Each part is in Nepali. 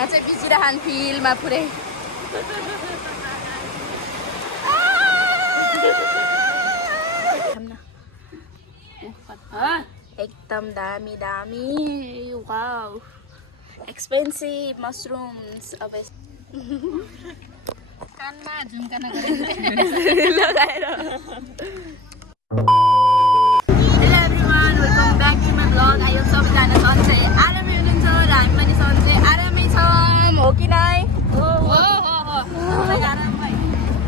यहाँ चाहिँ भिजिरहन फिल्डमा पुरै एकदम दामी दामी वाउ एक्सपेन्सिभ मसरुम्स अब कानमा झुम्का लगाएर hello everyone welcome back to my blog I hope सबैजना सन्चै आरामै हुनुहुन्छ र हामी पनि सन्चै आरामै छौँ हो कि नै आरामै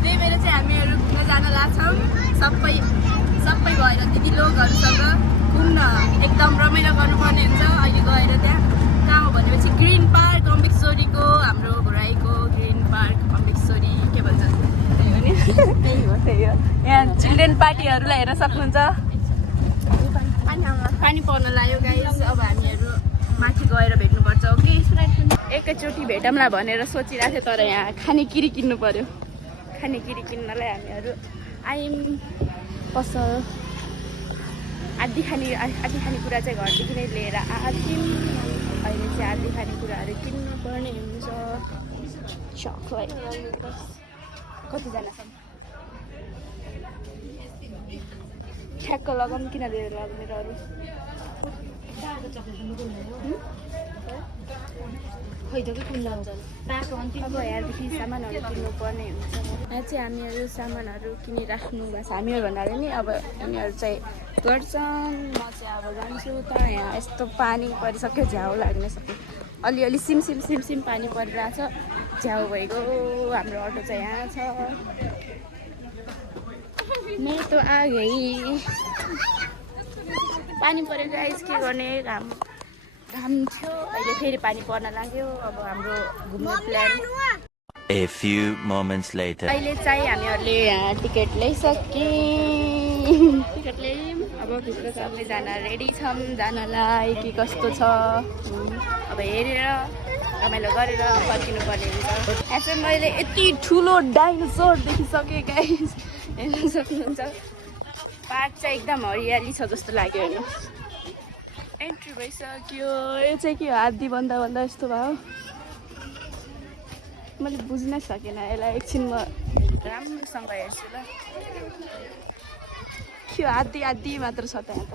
त्यही भएर चाहिँ हामीहरू घुम्न जान लाग्छौँ सबै भएर दिदी लोकहरूसँग घुम्न एकदम रमाइलो गर्नुपर्ने हुन्छ अहिले गएर त्यहाँ कहाँ हो भनेपछि ग्रिन पार्क अम्बिकचोरीको हाम्रो घुराइको ग्रिन पार्क अम्बिकचोरी के भन्छ त्यही हो यहाँ चिल्ड्रेन पार्टीहरूलाई हेर्न सक्नुहुन्छ पानी पर्न लाग्यो गाइस अब हामीहरू माथि गएर भेट्नुपर्छ ओके एकैचोटि भेटौँला भनेर सोचिरहेको थियो तर यहाँ खानेकिरी किन्नु पर्यो खानेकिरी किन्नलाई हामीहरू आयौँ पसल आधी खानेकुरा चाहिँ घरदेखि नै लिएर आयौँ अहिले चाहिँ आधी खानेकुराहरू किन्नु पर्ने हुन्छ चकलेट कतिजनासम्म ठ्याक्क लगाउँ किन धेरै लगाउने र अरू अब यहाँदेखि सामानहरू किन्नुपर्ने हुन्छ यहाँ चाहिँ हामीहरू सामानहरू किनिराख्नु भएको छ हामीहरू भन्नाले नि अब यिनीहरू चाहिँ गर्छन् म चाहिँ अब जान्छु तर यहाँ यस्तो पानी परिसक्यो झ्याउ लाग्न सक्यो अलिअलि सिम पानी परिरहेछ झ्याउ भइगयो हाम्रो अटो चाहिँ यहाँ छ मैं तो आ गई पानी परेको गाइस के गर्ने घाम थियो अहिले फेरि पानी पर्न लाग्यो अब हाम्रो घुम्ने plan A few moments later अहिले चाहिँ हामीहरूले यहाँ टिकट ल्याइसक्यौँ टिकट ल्यायौँ अब भित्र सबैजना रेडी छौँ जानलाई के कस्तो छ अब हेरेर रमाइलो गरेर फर्किनु पर्ने हुन्छ यहाँ चाहिँ मैले यति ठुलो डाइनोसर देखिसकेँ गाइस हेर्न सक्नुहुन्छ पार्क चाहिँ एकदम हरियाली छ जस्तो लाग्यो हेर्नु एन्ट्री भइसक्यो यो चाहिँ के हो आधी भन्दा यस्तो भयो मैले बुझ्नै सकेन यसलाई एकछिन म राम्रोसँग हेर्छु ल के हो आधी मात्र छ त यहाँ त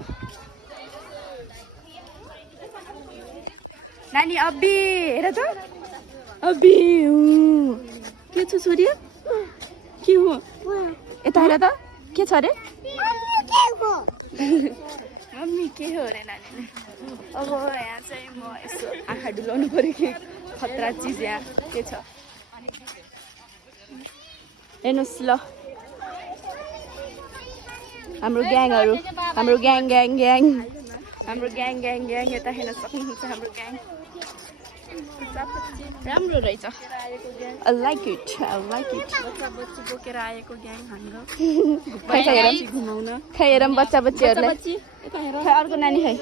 नानी अब्बी हेर त अब्बी के छ छोरी के हो यता हेर त के छ अरे मम्मी के हो अरे नानीले अब यहाँ चाहिँ म यसो आँखा डुलाउनु पऱ्यो कि खतरा चिज यहाँ के छ हेर्नुहोस् ल हाम्रो ग्याङहरू हाम्रो ग्याङ यता हेर्न सक्नुहुन्छ हाम्रो ग्याङ राम्रो रहेछ I like it बच्चा बोकेर आएको ग्याङ हाम्रो खै हेरौँ बच्चा बच्चीहरूलाई खै अर्को नानी खै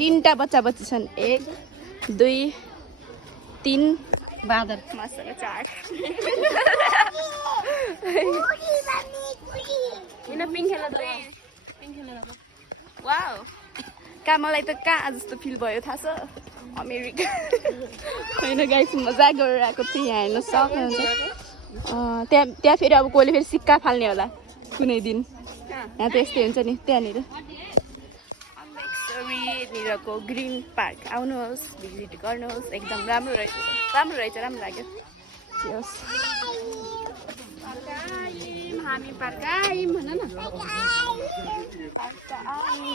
3टा बच्चा बच्ची छन् 1 2 3 बादर मासँग 4 किन पिङ खेल्न वाउ कहाँ मलाई त कहाँ जस्तो फिल भयो थाहा छ अमेरिका होइन गाइस मजा गरेर आएको थिएँ यहाँ हेर्न सक्नुहुन्छ त्यहाँ फेरि अब कोहीले फेरि सिक्का फाल्ने होला कुनै दिन यहाँ त यस्तै हुन्छ नि त्यहाँनिर अम्बिकचोरीनिरको ग्रिन पार्क आउनुहोस् भिजिट गर्नुहोस् एकदम राम्रो लाग्यो हामी पार्क आयौँ भन न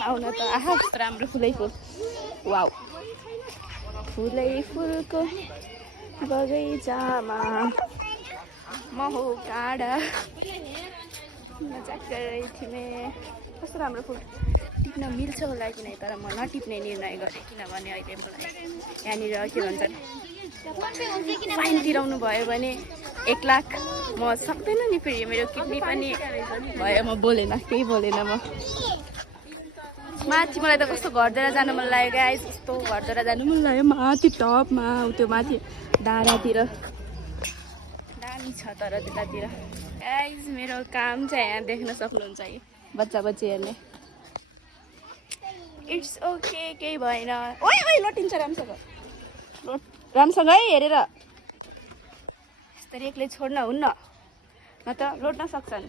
आउन त आहा राम्रो फुलै फुल वाउ फुलै फुलको बगैँचामा म हो काँडा मजाक गरेरै थिएँ कस्तो राम्रो फुल टिप्न मिल्छ होला कि नै तर म नटिप्ने निर्णय गरेँ किनभने अहिले मलाई यहाँनिर के भन्छन् फाइन तिराउनु भयो भने 1 लाख म सक्दैन नि फेरि मेरो किडनी पनि भयो म केही बोलेन म माथि मलाई त कस्तो घरद्वारा जानु मन लाग्यो गाइस कस्तो घरद्वारा जानु मन लाग्यो माथि टपमा त्यो माथि डाँडातिर दामी छ तर त्यतातिर गाइस मेरो काम चाहिँ यहाँ देख्न सक्नुहुन्छ है बच्चा बच्चीहरूले इट्स ओके केही भएन ओइ लटिन्छ राम्रोसँग राम्रोसँग है हेरेर यस्तरी एक्लै छोड्न हुन्न न त रोड्न सक्छन्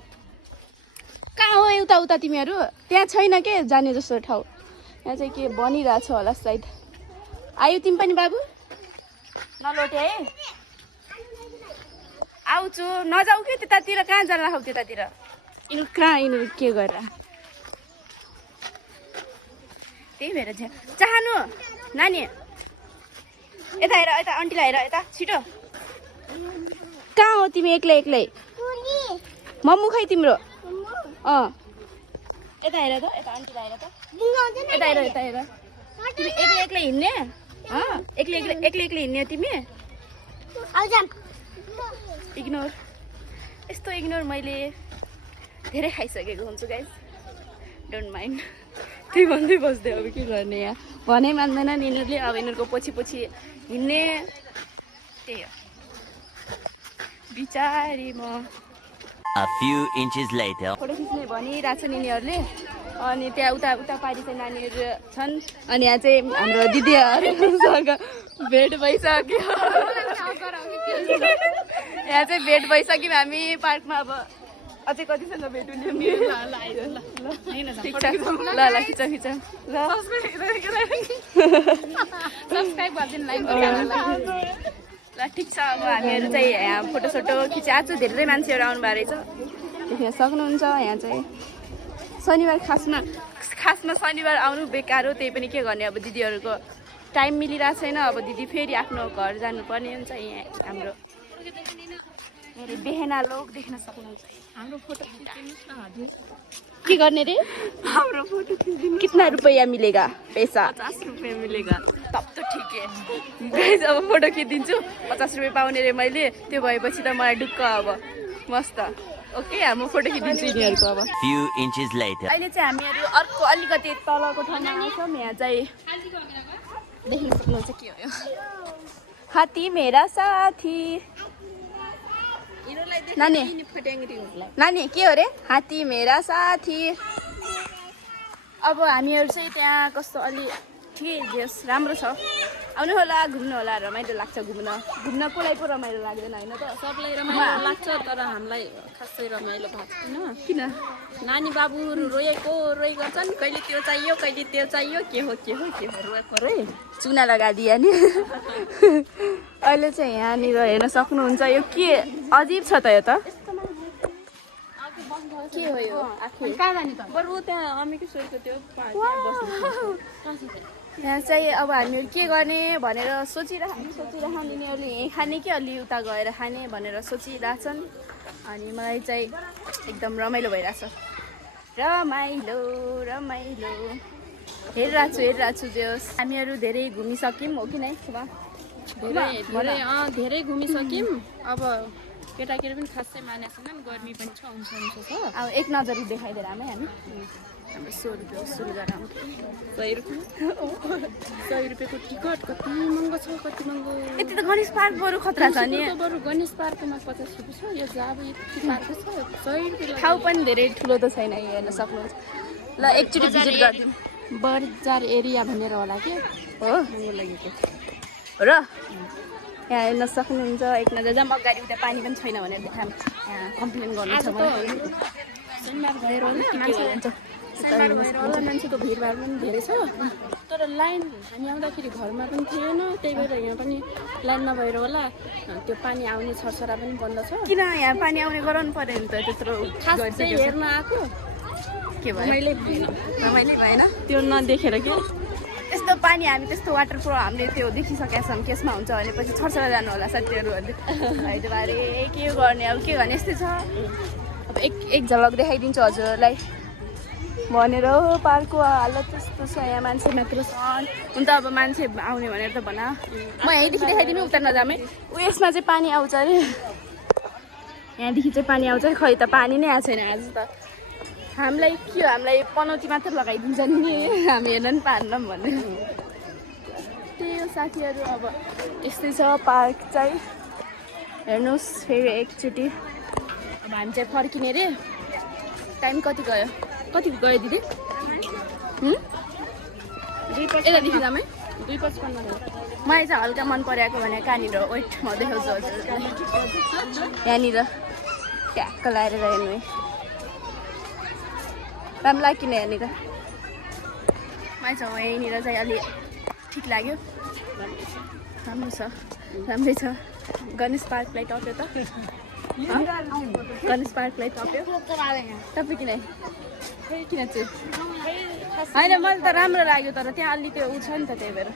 कहाँ हो उता उता तिमीहरू त्यहाँ छैन के जाने जस्तो ठाउँ यहाँ चाहिँ के बनिरहेछ होला सायद आयु तिमी पनि बाबु नलोटे है आउँछु नजाऊ कि त्यतातिर कहाँ जान हौ त्यतातिर यिनीहरू कहाँ यिनीहरू के गरेर त्यही भएर चाहनु नानी यता हेर यता आन्टीलाई हेर यता छिटो कहाँ हो तिमी एक्लै एक्लै मम्मु खै तिम्रो यता हेर त यता आन्टीलाई हेर त यता हेर यता हेर तिमी एक्लै एक्लै हिँड्ने एक्लै एक्लै एक्लै एक्लै हिँड्ने तिमी इग्नोर यस्तो इग्नोर मैले धेरै खाइसकेको हुन्छु गाइस डोन्ट माइन्ड त्यही भन्दै बस्दै अब के गर्ने यहाँ भनै मान्दैनन् यिनीहरूले अब यिनीहरूको पछि पछि हिँड्ने त्यही हो बिचारी म A few inches later. Photo खिच्ने भनिरहेको छन् यिनीहरूले अनि त्यहाँ उता उता पारि चाहिँ नानीहरू छन् अनि यहाँ चाहिँ हाम्रो दिदीहरूसँग भेट भइसक्यो यहाँ चाहिँ भेट भइसक्यौँ हामी पार्कमा अब अझै कतिसँग भेट हुने ठिक छ ल ल खिच खिच ल ल ठिक छ अब हामीहरू चाहिँ यहाँ फोटोसोटो खिचाएको छु धेरै मान्छेहरू आउनु भएको रहेछ देख्न सक्नुहुन्छ यहाँ चाहिँ शनिबार खासमा शनिबार आउनु बेकार हो त्यही पनि के गर्ने अब दिदीहरूको टाइम मिलिरहेको छैन अब दिदी फेरि आफ्नो घर जानुपर्ने हुन्छ यहाँ हाम्रो मेरो बेहेना लोक देख्न सक्नुहुन्छ हाम्रो फोटो के गर्ने रे हाम्रो फोटो कितना रुपैयाँ मिलेगा पैसा 50 रुपैयाँ मिलेगा तब त ठिक है गाइस अब फोटो खिचिदिन्छु 50 रुपैयाँ पाउने रे मैले त्यो भएपछि त मलाई ढुक्क अब मस्त ओके म फोटो खिचिदिन्छु यिनीहरूको अब Few inches later. अहिले चाहिँ हामीहरू अर्को अलिकति तलको ठाउँमा आउँछौँ यहाँ चाहिँ देख्न सक्नुहुन्छ के हो यो हात्ती मेरा साथी नानी नानी के हो रे हात्ती मेरा साथी अब हामीहरू चाहिँ त्यहाँ कस्तो अलि ठिकै जस राम्रो छ आउनु होला घुम्नु होला रमाइलो लाग्छ घुम्न कसलाई पो रमाइलो लाग्दैन होइन त सबलाई रमाइलो लाग्छ तर हामीलाई खासै रमाइलो भएको छैन किन नानी बाबुहरू रोइ गर्छन् कहिले त्यो चाहियो कहिले त्यो चाहियो के हो रोएको रे चुना लगाइदियो नि अहिले चाहिँ यहाँनिर हेर्न सक्नुहुन्छ यो के अजिब छ त यो त के हो यो कहाँ जाने त बरु त्यहाँ अमिकै सोचेको त्यो यहाँ चाहिँ अब हामीहरू के गर्ने भनेर सोचिरहन् यिनीहरूले यहीँ खाने कि अलि उता गएर खाने भनेर सोचिरहेछन् अनि मलाई चाहिँ एकदम रमाइलो भइरहेछ रमाइलो हेरिरहेको छु जोस् हामीहरू धेरै घुमिसक्यौँ हो कि नै धेरै घुमिसक्यौँ अब केटाकेटी पनि खासै मानेको छैनन् गर्मी पनि छ हुन्छ छ अब एक नजर देखाइदिएर हामी हाम्रो 100 रुपियाँ सुरु गरेर 100 रुपियाँको टिकट कति महँगो छ कति महँगो यति त गणेश पार्क बरु खतरा छ नि बरु गणेश पार्कमा 50 रुपियाँ छ यो चाहिँ अब यति पार्क छ 100 रुपियाँ ठाउँ पनि धेरै ठुलो त छैन हेर्न सक्नुहुन्छ ल एकचोटि भिजिट गरिदिउँ बजार एरिया भनेर होला के हो र यहाँ हेर्न सक्नुहुन्छ एक नजर जम्म अगाडि उता पानी पनि छैन भनेर यहाँ कम्प्लेन गर्नु छ मान्छेको भिडभाड पनि धेरै छ तर लाइन हामी आउँदाखेरि घरमा पनि थिएन त्यही भएर यहाँ पनि लाइन नभएर होला त्यो पानी आउने छरछरा पनि बन्द छ किन यहाँ पानी आउने गराउनु पर्यो नि त त्यत्रो खास चाहिँ हेर्न आएको के भयो रमाइलो भएन त्यो नदेखेर के यस्तो पानी हामी त्यस्तो वाटर फ्लो हामीले त्यो देखिसकेका छौँ केसमा हुन्छ भनेपछि छरछरा जानु होला साथीहरू भन्दै बारे के गर्ने अब के गर्ने यस्तै छ अब एक झलक देखाइदिन्छु हजुरहरूलाई भनेर हो पार्कको हालत त्यस्तो छ यहाँ मान्छे मात्र छन् हुन त अब मान्छे आउने भनेर त भन म यहीँदेखि देखाइदिनु उता नजामै यसमा चाहिँ पानी आउँछ अरे यहाँदेखि चाहिँ पानी आउँछ खै त पानी नै आएको छैन आज त हामीलाई के हो हामीलाई पनौती मात्र लगाइदिन्छ नि हामी हेर्न पनि पार्दैनौँ भन्ने त्यही हो साथीहरू अब यस्तै छ पार्क चाहिँ हेर्नुहोस् फेरि एकचोटि अब हामी चाहिँ फर्किने रे टाइम कति गयो दिदी यतादेखि जामै 2:55 मलाई चाहिँ हल्का मन परेको भने कहाँनिर वेट म देखाउँछु हजुर यहाँनिर ट्याक्क लगाएर हेर्नु है राम्रो लाग्यो किन यहाँनिर मलाई चाहिँ यहीँनिर चाहिँ अलि ठिक लाग्यो राम्रो छ राम्रै छ गणेश पार्कलाई टप्यो त गणेश पार्कलाई टप्यो तपाईँ किन चाहिँ होइन मलाई त राम्रो लाग्यो तर त्यहाँ अलि त्यो उ छ नि त त्यही भएर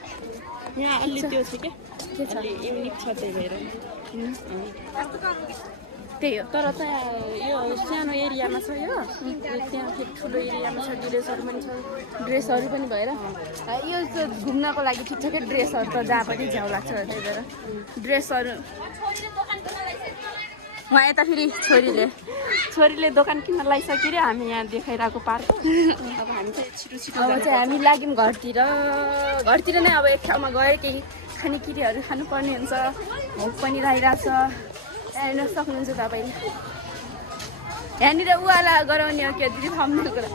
यहाँ अलि त्यो छ क्या के छ युनिक छ त्यही भएर त्यही हो तर त्यहाँ यो सानो एरियामा छ यो त्यहाँ फेरि ठुलो एरियामा छ ड्रेसहरू पनि छ ड्रेसहरू पनि भएर यो चाहिँ घुम्नको लागि ठिक छ क्या ड्रेसहरू त जहाँ पनि झ्याउ लाग्छ त्यही भएर ड्रेसहरू उहाँ यता फेरि छोरीले दोकान किन्न लगाइसक्यो रे हामी यहाँ देखाइरहेको पार्क अब हामी चाहिँ छिटो छिटो अब चाहिँ हामी लाग्यौँ घरतिर नै अब एक ठाउँमा गएर केही खानेकिरीहरू खानुपर्ने हुन्छ भोक पनि लागिरहेछ हेर्न सक्नुहुन्छ तपाईँले यहाँनिर उवाला गराउने हो क्या दिदी थम्ने कुरा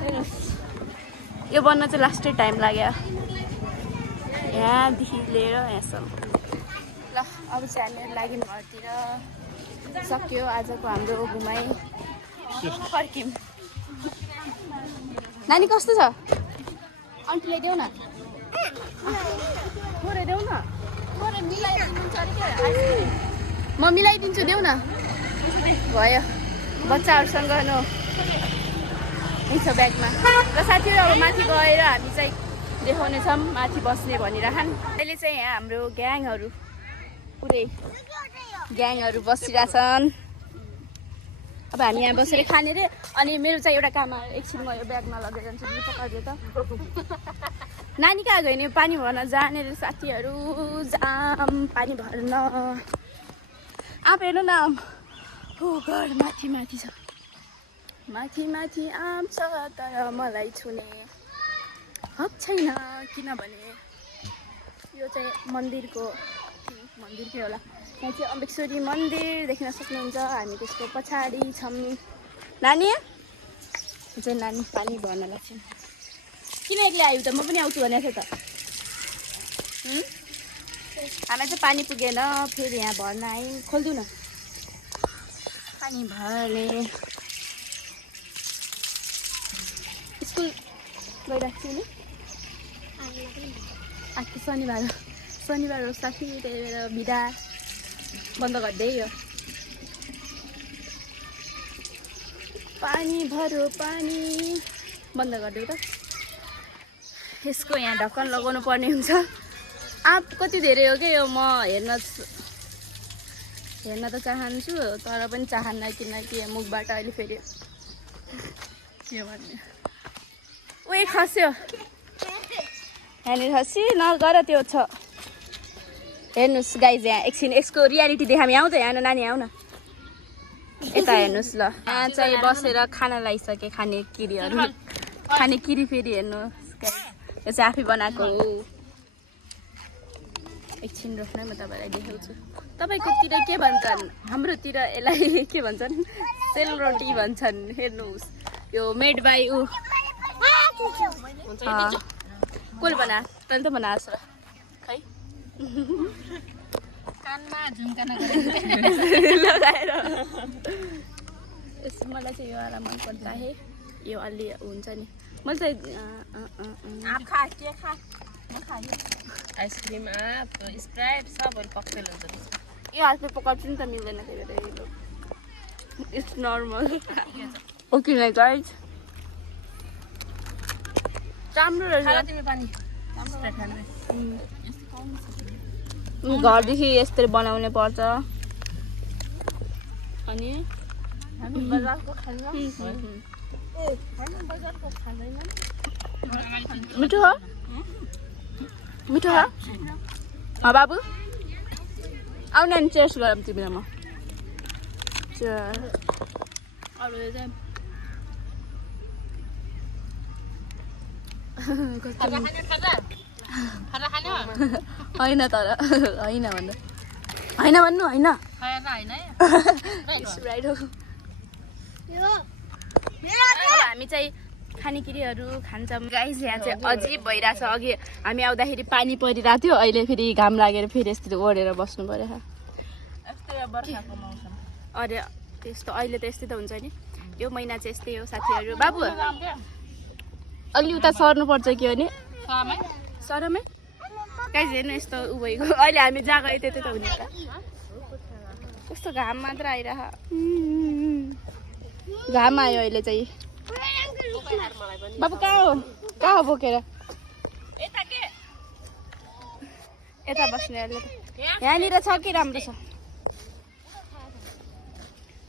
हेर्नुहोस् यो बन्न चाहिँ लास्टै टाइम लाग्यो यहाँदेखि लिएर यहाँसम्म ल अब चाहिँ हामीहरू लाग्यौँ घरतिर सक्यो आजको हाम्रो घुमाइ फर्क्यौँ नानी कस्तो छ आन्टीलाई देऊ न थोरै देऊ न थोरै मिलाइदिनुहुन्छ अरे क्या आइसक्रिम म मिलाइदिन्छु देऊ न भयो बच्चाहरूसँग नो यही छ ब्यागमा र साथीहरू अब माथि गएर हामी चाहिँ देखाउनेछौँ माथि बस्ने भनिरहन् अहिले चाहिँ यहाँ हाम्रो ग्याङहरू पुरै ग्याङहरू बसिरहेछन् अब हामी यहाँ बसेर खाने रे अनि मेरो चाहिँ एउटा काम एकछिन म यो ब्यागमा लगेर जान्छु पकाइदियो त नानी कहाँ गयो नि पानी भर्न जाने रे साथीहरू जाम पानी भर्न आँप हेर्नु न हो घर माथि माथि छ माथि माथि आम छ तर मलाई छुने हक छैन किनभने यो चाहिँ मन्दिरकै होला यहाँ चाहिँ अम्बेश्वरी मन्दिर देख्न सक्नुहुन्छ हामी त्यसको पछाडि छौँ नानी चाहिँ नानी पानी भर्न लाग्छ किन एक्लै आयु त म पनि आउँछु भनेको थियो त हामीलाई चाहिँ पानी पुगेन फेरि यहाँ भर्न आयौँ खोलिदिउँ न पानी भर्ने स्कुल गइरहेको छु नि आज शनिबार हो साथी त्यही भएर बिदा बन्द गरिदिए यो पानी भरो पानी बन्द गरिदेऊ त यसको यहाँ ढक्कन लगाउनु पर्ने हुन्छ आँप कति धेरै हो क्या यो म हेर्न त चाहन्छु तर पनि चाहन्न किनकि मुखबाट अहिले फेरि के भन्ने उयो खस्यो यहाँनिर खसी नगर त्यो छ हेर्नुहोस् गाइज यहाँ एकछिन यसको रियालिटी देखामी आउँछ यहाँ नानी आऊ न यता हेर्नुहोस् ल यहाँ चाहिँ बसेर खाना लगाइसके खाने किरी फेरि हेर्नुहोस् गाइज यो चाहिँ आफै बनाएको हो एकछिन रोक्न म तपाईँलाई देखाउँछु तपाईँकोतिर के भन्छन् हाम्रोतिर यसलाई के भन्छन् सेलरोटी भन्छन् हेर्नुहोस् यो मेड बाई ऊ कसले बना तैँले त बनाएको छ खै कानमा झुम्का लगाएर मलाई चाहिँ यो वाला मनपर्छ है यो अलि हुन्छ नि मैले चाहिँ आइसक्रिम स्प्राइट सबहरू ककटेल हुन्छ यो हातले पकाउँछु नि त मिल्दैन त्यही भएर इट्स नर्मल ओके नाइ गाइज राम्रो रहेछ तिमी पानी घरदेखि यस्तरी बनाउनु पर्छ अनि हामी बजारको खाना मिठो हो बाबु आउ न टेस्ट गरौँ तिमीलाई म होइन तर होइन भन्नु होइन हामी चाहिँ खानेकिरीहरू खान्छौँ गाइस। यहाँ चाहिँ अजिब भइरहेछ। अघि हामी आउँदाखेरि पानी परिरहेको थियो, अहिले फेरि घाम लागेर फेरि यस्तो ओढेर बस्नु पऱ्यो। अरे त्यस्तो अहिले त यस्तै त हुन्छ नि, यो महिना चाहिँ यस्तै हो साथीहरू। बाबु अलि उता सर्नुपर्छ कि हो नि सरमै गाइस। हेर्नु यस्तो उ भइगयो। अहिले हामी जहाँ गयो त्यतै त हुने त। कस्तो घाम मात्र आइरह। घाम आयो अहिले चाहिँ। बाबु कहाँ हो बोकेर यता बस्ने अहिले त। यहाँनिर छ कि राम्रो छ,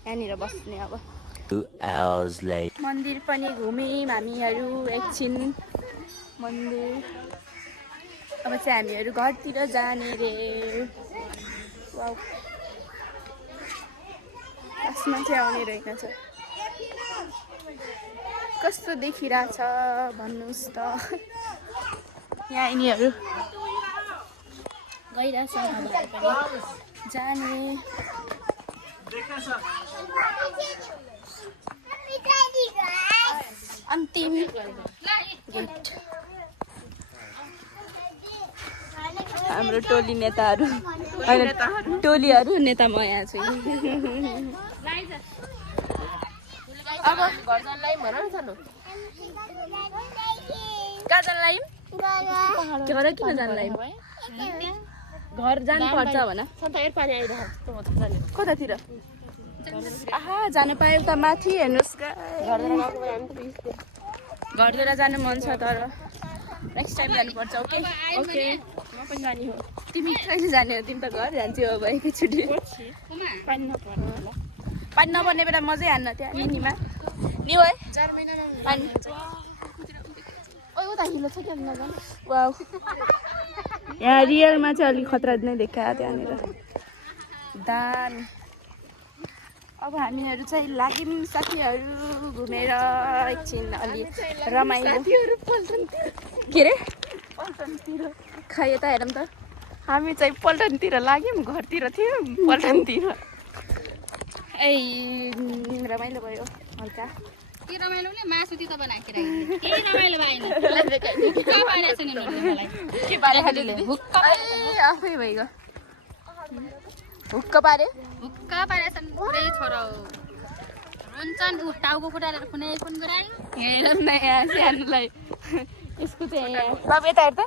यहाँनिर बस्ने। अब 2 hours later. मन्दिर पनि घुम्यौँ हामीहरू एकछिन मन्दिर। अब चाहिँ हामीहरू घरतिर जाने रे। वाउ आसमा चाहिँ आउने रहेछ। कस्तो देखिरहेछ भन्नुहोस् त। यहाँ यिनीहरू गइरहेछ जाने। अन्तिम गेट। हाम्रो टोली नेताहरू, टोलीहरू नेता म यहाँ छु। अब घर जानलाई भन न सानो। कहाँ जानलाई? घर किन जानलाई? घर जानुपर्छ भन। कतातिर? आहा जानु पायो त माथि हेर्नुहोस्। घरतिर जानु मन छ तर नेक्स्ट टाइम जानुपर्छ। ओके ओके म पनि जाने हो। तिमी कहिले जाने हो? तिमी त घर जान्छौ अब एकैचोटि। पानी नपर्ने बेला मजै हान्न त्यहाँ निनीमा नि है पानी। वाउ यहाँ रियलमा चाहिँ अलिक खतरा नै देखायो त्यहाँनिर दान। अब हामीहरू चाहिँ लाग्यौँ साथीहरू घुमेर एकछिन अलि रमाइलो। के अरे पल्टनतिर खै यता हेरौँ त। हामी चाहिँ पल्टनतिर लाग्यौँ, घरतिर थियौँ पल्टनतिर। ए रमाइलो भयो हल्का। के रमाइलो भने मासुति त बनाएको राखेँ। के रमाइलो भएन। के पारेछ नि मलाई? के पारे खाली हुक्क आफै भइगयो। हुक्क पारे पारेछन् पुरै छोरो रुन्छन्। टाउको कुटाएर कुनै कुन गराइ हेरौँ न यहाँ सानोलाई। यसको चाहिँ यहाँ बाबु यता हेर त।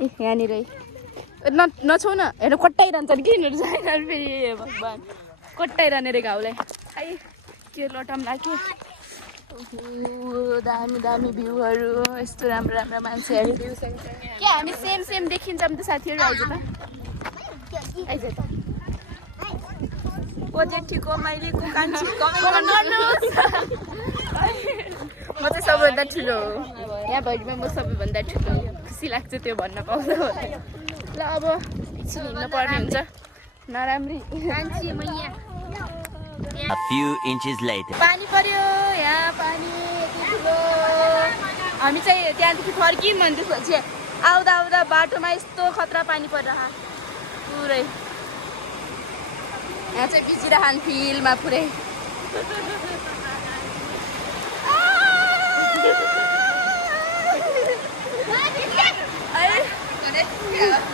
ए यहाँनिर नछौ न। हेर कट्टाइरहन्छन् कि यिनीहरू छैन फेरि। भगवान् कट्टाइरहने रे घाउलाई। खै के लटम लाग्यो। दामी दामी भ्यूहरू, यस्तो राम्रो राम्रो मान्छेहरू। के हामी सेम सेम देखिन्छौँ त साथीहरू? आइज त आइज त। पोजेटीको मैलेको कान्छी कमेन्ट गर्नुहोस्। म चाहिँ सबैभन्दा ठुलो हो यहाँ भएकोमा। म सबैभन्दा ठुलो खुसी लाग्छ त्यो भन्न पाउँदा। ल अब एकछिन हिँड्नु पर्ने हुन्छ। नराम्री कान्छी मैया। A few inches later. पानी पर्यो यहाँ पानी यति ठुलो। हामी चाहिँ त्यहाँदेखि फर्कियौँ भने त्यसपछि आउँदा आउँदा बाटोमा यस्तो खतरा पानी परिरह पुरै। यहाँ चाहिँ भिजिरहन् फिल्डमा पुरै।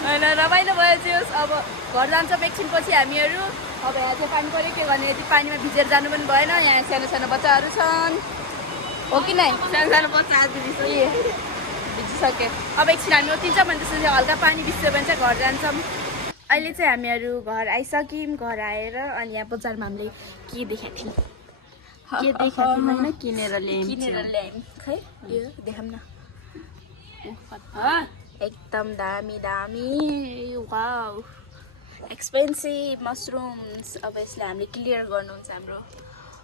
होइन रमाइलो भयो चाहिँ। अब घर जान्छौँ एकछिनपछि हामीहरू। अब यहाँ चाहिँ पानी पऱ्यो के गर्ने, यति पानीमा भिजेर जानु पनि भएन। यहाँ सानो सानो बच्चाहरू छन् हो कि नै? सानो सानो बच्चाहरू भिजिसके। अब एकछिन हामी उत्रिन्छौँ भने त्यसपछि हल्का पानी भिज्यो भने चाहिँ घर जान्छौँ। अहिले चाहिँ हामीहरू घर आइसक्यौँ। घर आएर अनि यहाँ बजारमा हामीले के देखाएको थियौँ? के देखाएको थियौँ होइन? किनेर ल्यायौँ। खै यो देखाऊँ न। एकदम दामी दामी। Wow expensive mushrooms. अब यसलाई हामीले क्लियर गर्नुहुन्छ हाम्रो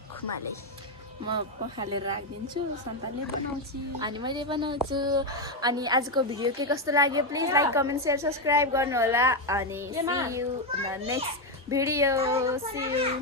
खुमाले। म पखालेर राखिदिन्छु, सन्तानले बनाउँछु अनि मैले बनाउँछु। अनि आजको भिडियो के कस्तो लाग्यो please like comment share subscribe गर्नु होला। अनि see you in the next video. See you.